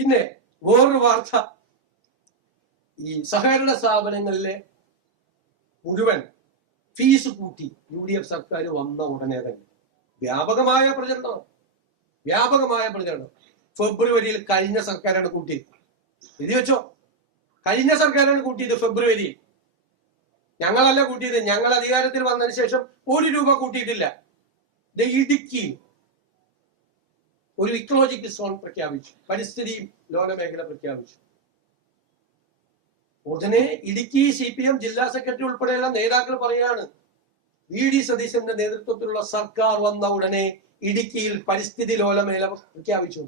പിന്നെ വേറൊരു വാർത്ത, ഈ സഹകരണ സ്ഥാപനങ്ങളിലെ മുഴുവൻ ഫീസ് കൂട്ടി UDF സർക്കാർ വന്ന ഉടനെ തന്നെ വ്യാപകമായ പ്രചരണം ഫെബ്രുവരിയിൽ കഴിഞ്ഞ സർക്കാരാണ് കൂട്ടിയത്. എഴുതി വെച്ചോ, കഴിഞ്ഞ സർക്കാരാണ് കൂട്ടിയത് ഫെബ്രുവരിയിൽ. ഞങ്ങളല്ല കൂട്ടിയത്. ഞങ്ങൾ അധികാരത്തിൽ വന്നതിന് ശേഷം 1 രൂപ കൂട്ടിയിട്ടില്ല. ഇടുക്കിയിൽ ഒരു ഇക്കോളജിക്കൽ സോൺ പ്രഖ്യാപിച്ചു, പരിസ്ഥിതി ലോല മേഖല പ്രഖ്യാപിച്ചു. ഉടനെ ഇടുക്കി CPM ജില്ലാ സെക്രട്ടറി ഉൾപ്പെടെയുള്ള നേതാക്കൾ പറയാണ്, VD സതീശന്റെ നേതൃത്വത്തിലുള്ള സർക്കാർ വന്ന ഉടനെ ഇടുക്കിയിൽ പരിസ്ഥിതി ലോലമേഖല പ്രഖ്യാപിച്ചു.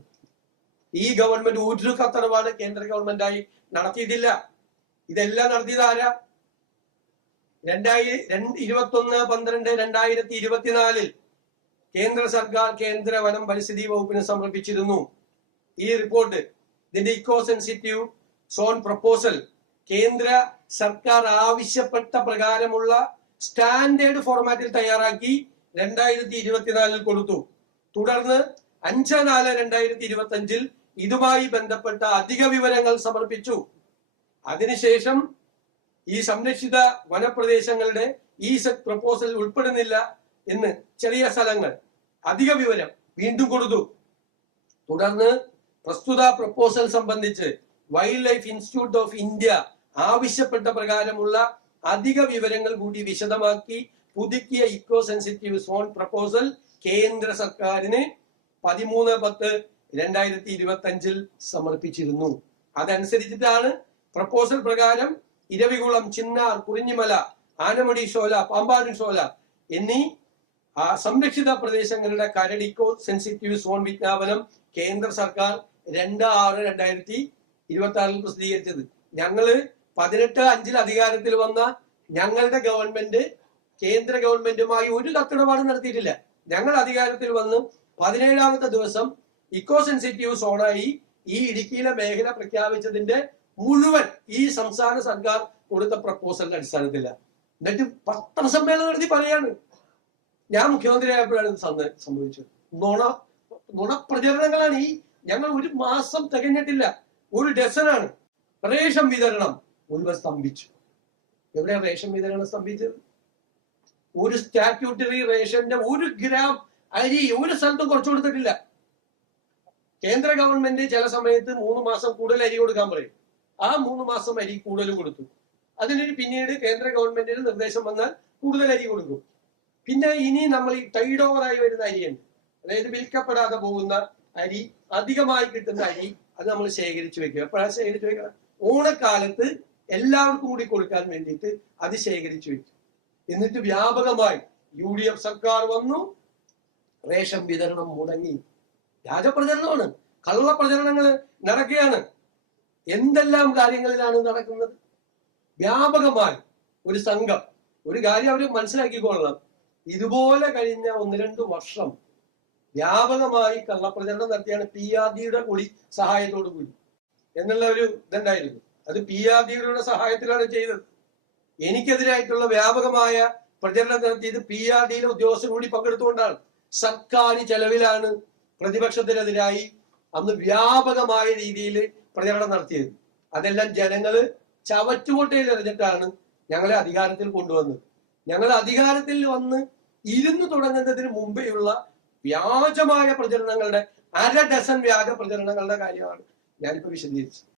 ഈ ഗവൺമെന്റ് ഒരു കത്തറവാണ് കേന്ദ്ര ഗവൺമെന്റായി നടത്തിയിട്ടില്ല. ഇതെല്ലാം നടത്തിയത് ആരാ? 21/12/2024 കേന്ദ്ര സർക്കാർ കേന്ദ്ര വനം പരിസ്ഥിതി വകുപ്പിന് സമർപ്പിച്ചിരുന്നു ഈ റിപ്പോർട്ട്. ഇതിന്റെ ഇക്കോ സെൻസിറ്റീവ് സോൺ പ്രപ്പോസൽ കേന്ദ്ര സർക്കാർ ആവശ്യപ്പെട്ട പ്രകാരമുള്ള സ്റ്റാൻഡേർഡ് ഫോർമാറ്റിൽ തയ്യാറാക്കി 2024 കൊടുത്തു. തുടർന്ന് 5/4/2025 ഇതുമായി ബന്ധപ്പെട്ട അധിക വിവരങ്ങൾ സമർപ്പിച്ചു. അതിനുശേഷം ഈ സംരക്ഷിത വനപ്രദേശങ്ങളുടെ ഈ സെറ്റ് പ്രപ്പോസൽ ഉൾപ്പെടുന്നില്ല എന്ന് ചെറിയ സ്ഥലങ്ങൾ അധിക വിവരം വീണ്ടും കൊടുത്തു. തുടർന്ന് പ്രസ്തുത പ്രപ്പോസൽ സംബന്ധിച്ച് wild life institute of India ആവശ്യപ്പെട്ട പ്രകാരമുള്ള അധിക വിവരങ്ങൾ കൂടി വിശദമാക്കി പുതുക്കിയ ഇക്കോ സെൻസിറ്റീവ് സോൺ പ്രപ്പോസൽ കേന്ദ്ര സർക്കാരിന് 13/10/2025 സമർപ്പിച്ചിരുന്നു. അതനുസരിച്ചിട്ടാണ് പ്രപ്പോസൽ പ്രകാരം ഇരവികുളം, ചിന്നാർ, കുറിഞ്ഞിമല, ആനമുടി ഷോല, പാമ്പാടും ഷോല എന്നീ സംരക്ഷിത പ്രദേശങ്ങളുടെ കരട് ഇക്കോ സെൻസിറ്റീവ് സോൺ വിജ്ഞാപനം കേന്ദ്ര സർക്കാർ 2/6/2026 പ്രസിദ്ധീകരിച്ചത്. ഞങ്ങള് 18/5 അധികാരത്തിൽ വന്ന ഞങ്ങളുടെ ഗവൺമെന്റ് കേന്ദ്ര ഗവൺമെന്റുമായി ഒരു കത്തിടപാടും നടത്തിയിട്ടില്ല. ഞങ്ങൾ അധികാരത്തിൽ വന്ന് 17ാമത്തെ ദിവസം ഇക്കോ സെൻസിറ്റീവ് സോണായി ഈ ഇടുക്കിയിലെ മേഖല പ്രഖ്യാപിച്ചതിന്റെ മുഴുവൻ ഈ സംസ്ഥാന സർക്കാർ കൊടുത്ത പ്രപ്പോസലിന്റെ അടിസ്ഥാനത്തില്ല. എന്നിട്ട് പത്രസമ്മേളനം നടത്തി പറയാണ്, ഞാൻ മുഖ്യമന്ത്രിയായപ്പോഴാണ് ഇത് സംഭവിച്ചത്. നുണപ്രചരണങ്ങളാണ് ഈ. ഞങ്ങൾ 1 മാസം തികഞ്ഞിട്ടില്ല, 1 ഡസനാണ്. റേഷൻ വിതരണം മുൻപ് സ്തംഭിച്ചു. എവിടെ റേഷൻ വിതരണം സ്തംഭിച്ചത്? ഒരു സ്റ്റാറ്റ്യൂട്ടറി റേഷന്റെ 1 ഗ്രാം അരി ഒരു സ്ഥലത്തും കുറച്ചു കൊടുത്തിട്ടില്ല. കേന്ദ്ര ഗവൺമെന്റ് ചില സമയത്ത് 3 മാസം കൂടുതൽ അരി കൊടുക്കാൻ പറയും. ആ 3 മാസം അരി കൂടുതൽ കൊടുത്തു. അതിന് പിന്നീട് കേന്ദ്ര ഗവൺമെന്റിന് നിർദ്ദേശം വന്നാൽ കൂടുതൽ അരി കൊടുക്കും. പിന്നെ ഇനി നമ്മൾ ഈ ടൈഡ് ഓവറായി വരുന്ന അരിയുണ്ട്, അതായത് വിൽക്കപ്പെടാതെ പോകുന്ന അരി, അധികമായി കിട്ടുന്ന അരി, അത് നമ്മൾ ശേഖരിച്ചു വെക്കുക. എപ്പോഴാണ് ശേഖരിച്ചു വെക്കണം? ഓണക്കാലത്ത് എല്ലാവർക്കും കൂടി കൊടുക്കാൻ വേണ്ടിയിട്ട് അത് ശേഖരിച്ചു വെക്കും. എന്നിട്ട് വ്യാപകമായി UDF സർക്കാർ വന്നു, റേഷൻ വിതരണം മുടങ്ങി. വ്യാജപ്രചരണമാണ്, കള്ളപ്രചരണങ്ങൾ നടക്കുകയാണ്. എന്തെല്ലാം കാര്യങ്ങളിലാണ് നടക്കുന്നത്? വ്യാപകമായി ഒരു സംഘം, ഒരു കാര്യം അവർ മനസ്സിലാക്കിക്കൊള്ളണം, ഇതുപോലെ കഴിഞ്ഞ 1-2 വർഷം വ്യാപകമായി കള്ളപ്രചരണം നടത്തിയാണ് PRDയുടെ കൂടി സഹായത്തോടു കൂടി എന്നുള്ള ഒരു ഇതുണ്ടായിരുന്നു. അത് PRDയുടെ സഹായത്തിലാണ് ചെയ്തത്. എനിക്കെതിരായിട്ടുള്ള വ്യാപകമായ പ്രചരണം നടത്തിയത് PRDയിലെ ഉദ്യോഗസ്ഥർ കൂടി പങ്കെടുത്തുകൊണ്ടാണ്. സർക്കാർ ചെലവിലാണ് പ്രതിപക്ഷത്തിനെതിരായി അന്ന് വ്യാപകമായ രീതിയിൽ പ്രചരണം നടത്തിയത്. അതെല്ലാം ജനങ്ങള് ചവറ്റുകൊട്ടയിൽ എറിഞ്ഞിട്ടാണ് ഞങ്ങളെ അധികാരത്തിൽ കൊണ്ടുവന്നത്. ഞങ്ങൾ അധികാരത്തിൽ വന്ന് ഇരുന്ന് തുടങ്ങുന്നതിന് മുമ്പേയുള്ള വ്യാജമായ പ്രചരണങ്ങളുടെ 1/2 ഡസൻ വ്യാജ പ്രചരണങ്ങളുടെ കാര്യമാണ് ഞാനിപ്പോ വിശദീകരിച്ചത്.